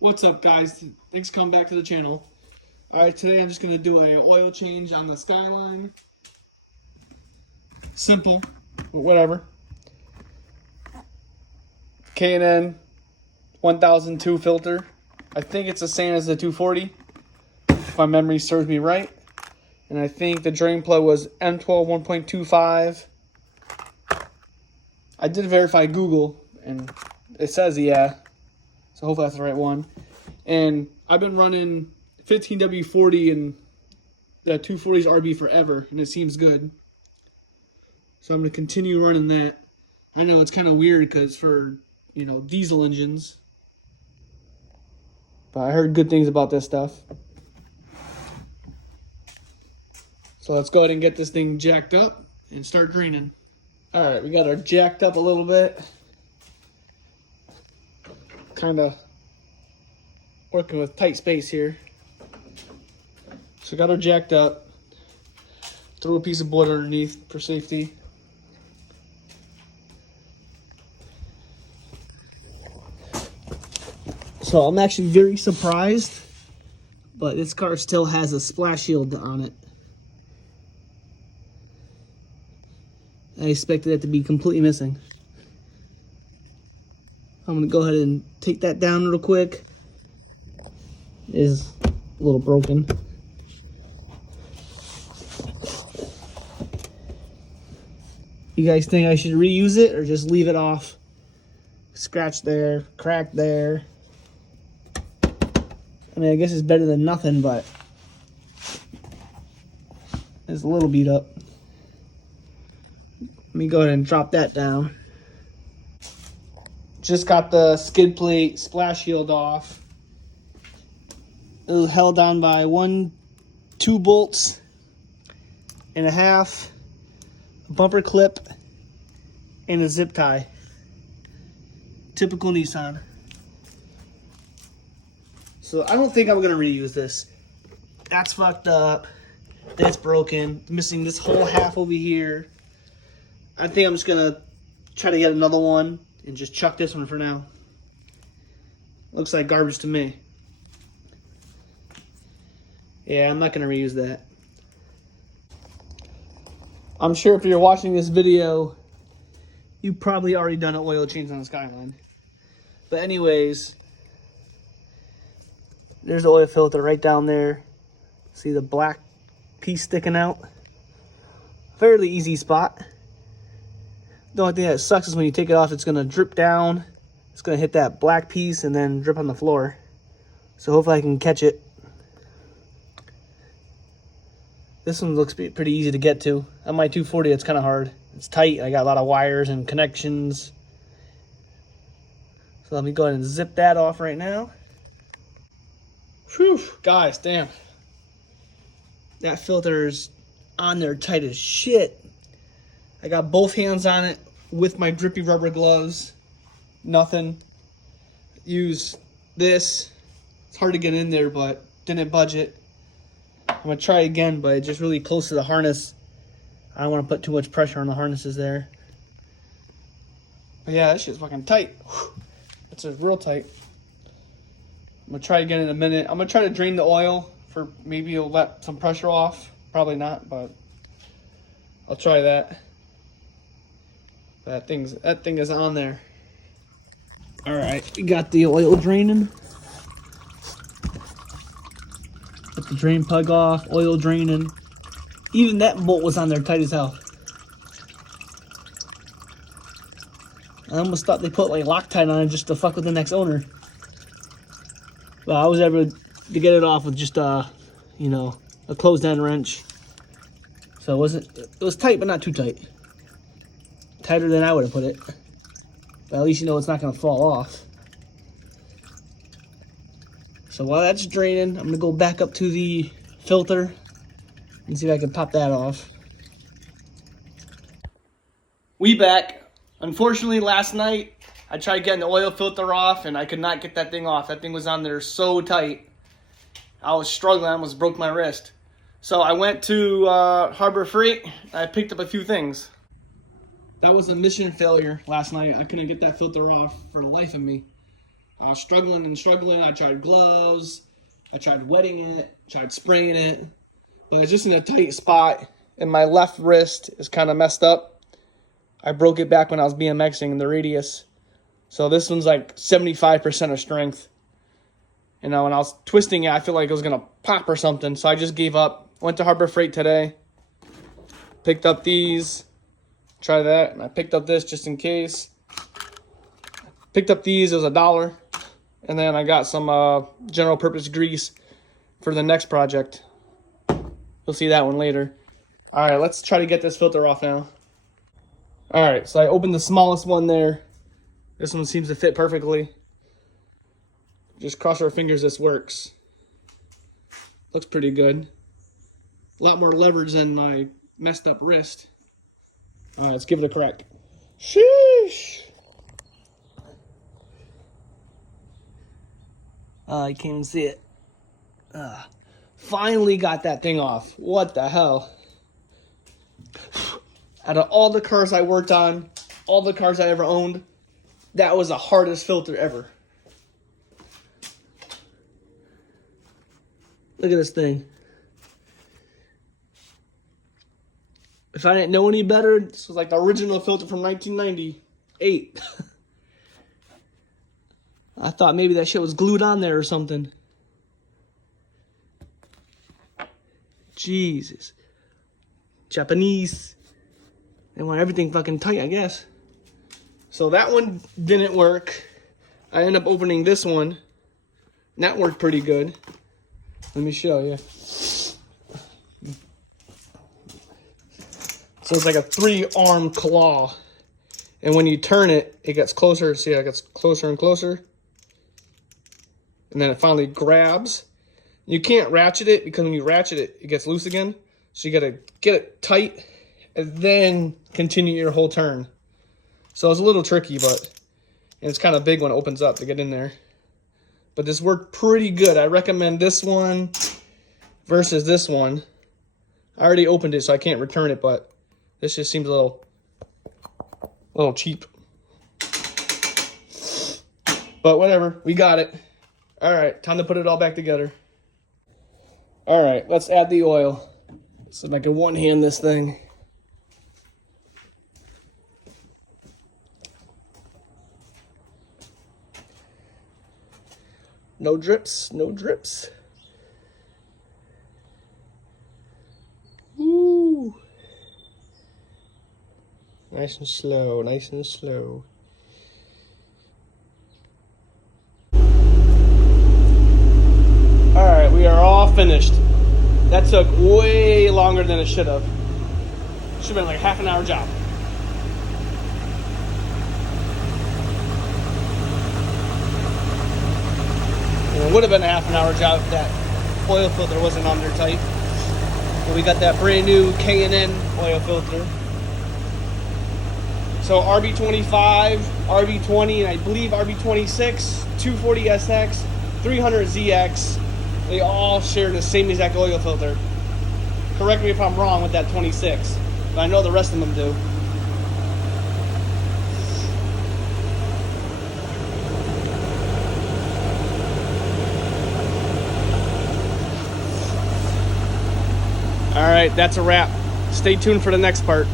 What's up, guys? Thanks for coming back to the channel. Alright, today I'm just going to do a oil change on the Skyline. Simple, but whatever. K&N 1002 filter. I think it's the same as the 240, if my memory serves me right. And I think the drain plug was M12 1.25. I did verify Google, and it says yeah. So hopefully that's the right one. And I've been running 15W40 and the 240's RB forever, and it seems good. So I'm going to continue running that. I know it's kind of weird because for, diesel engines. But I heard good things about this stuff. So let's go ahead and get this thing jacked up and start draining. Alright, we got her jacked up a little bit. Kind of working with tight space here. So got her jacked up. Throw a piece of board underneath for safety. So I'm actually very surprised, but this car still has a splash shield on it. I expected it to be completely missing. I'm going to go ahead and take that down real quick. It is a little broken. You guys think I should reuse it or just leave it off? Scratch there, crack there. I mean, I guess it's better than nothing, but it's a little beat up. Let me go ahead and drop that down. Just got the skid plate splash shield off. It was held on by 2 bolts and a half, a bumper clip, and a zip tie. Typical Nissan. So I don't think I'm gonna reuse this. That's fucked up. That's broken. Missing this whole half over here. I think I'm just gonna try to get another one and just chuck this one for now. Looks like garbage to me. Yeah, I'm not gonna reuse that. I'm sure if you're watching this video, you've probably already done an oil change on the Skyline. But anyways, there's the oil filter right down there. See the black piece sticking out? Fairly easy spot. The only thing that sucks is when you take it off, it's going to drip down. It's going to hit that black piece and then drip on the floor. So hopefully I can catch it. This one looks pretty easy to get to. On my 240, it's kind of hard. It's tight. I got a lot of wires and connections. So let me go ahead and zip that off right now. Whew, guys, damn. That filter's on there tight as shit. I got both hands on it with my drippy rubber gloves. Nothing. Use this. It's hard to get in there, but didn't budge it. I'm going to try again, but it's just really close to the harness. I don't want to put too much pressure on the harnesses there. But yeah, that shit's fucking tight. It's real tight. I'm going to try again in a minute. I'm going to try to drain the oil for maybe it'll let some pressure off. Probably not, but I'll try that. That thing is on there. All right, we got the oil draining. Put the drain plug off, oil draining. Even that bolt was on there tight as hell. I almost thought they put like Loctite on it just to fuck with the next owner. But I was able to get it off with just a closed end wrench. So it was tight, but not too tight. Tighter than I would have put it. But at least you know it's not going to fall off. So while that's draining, I'm going to go back up to the filter and see if I can pop that off. We back. Unfortunately, last night, I tried getting the oil filter off and I could not get that thing off. That thing was on there so tight. I was struggling. I almost broke my wrist. So I went to Harbor Freight. I picked up a few things. That was a mission failure last night. I couldn't get that filter off for the life of me. I was struggling and struggling. I tried gloves. I tried wetting it. Tried spraying it. But it's just in a tight spot. And my left wrist is kind of messed up. I broke it back when I was BMXing in the radius. So this one's like 75% of strength. And when I was twisting it, I feel like it was going to pop or something. So I just gave up. Went to Harbor Freight today. Picked up these. Try that. And I picked up this just in case. Picked up these. It was $1. And then I got some general purpose grease for the next project. You'll see that one later. All right, let's try to get this filter off now. All right, so I opened the smallest one there. This one seems to fit perfectly. Just cross our fingers this works. Looks pretty good. A lot more leverage than my messed up wrist. All right, let's give it a crack. Sheesh. You can't even see it. Finally got that thing off. What the hell? Out of all the cars I worked on, all the cars I ever owned, that was the hardest filter ever. Look at this thing. If I didn't know any better, this was like the original filter from 1998. I thought maybe that shit was glued on there or something. Jesus. Japanese. They want everything fucking tight, I guess. So that one didn't work. I ended up opening this one. And that worked pretty good. Let me show you. So it's like a 3-arm claw. And when you turn it, it gets closer. See how it gets closer and closer? And then it finally grabs. You can't ratchet it because when you ratchet it, it gets loose again. So you gotta get it tight and then continue your whole turn. So it's a little tricky, but and it's kind of big when it opens up to get in there. But this worked pretty good. I recommend this one versus this one. I already opened it, so I can't return it, but this just seems a little cheap. But whatever, we got it. All right, time to put it all back together. All right, let's add the oil. So I can one-hand this thing. No drips, no drips. Woo. Nice and slow, nice and slow. All right, we are all finished. That took way longer than it should have. Should have been like a half-an-hour job. And it would have been a half-an-hour job if that oil filter wasn't on there tight. But we got that brand new K&N oil filter. So RB25, RB20, and I believe RB26, 240SX, 300ZX. They all share the same exact oil filter. Correct me if I'm wrong with that 26, but I know the rest of them do. All right, that's a wrap. Stay tuned for the next part.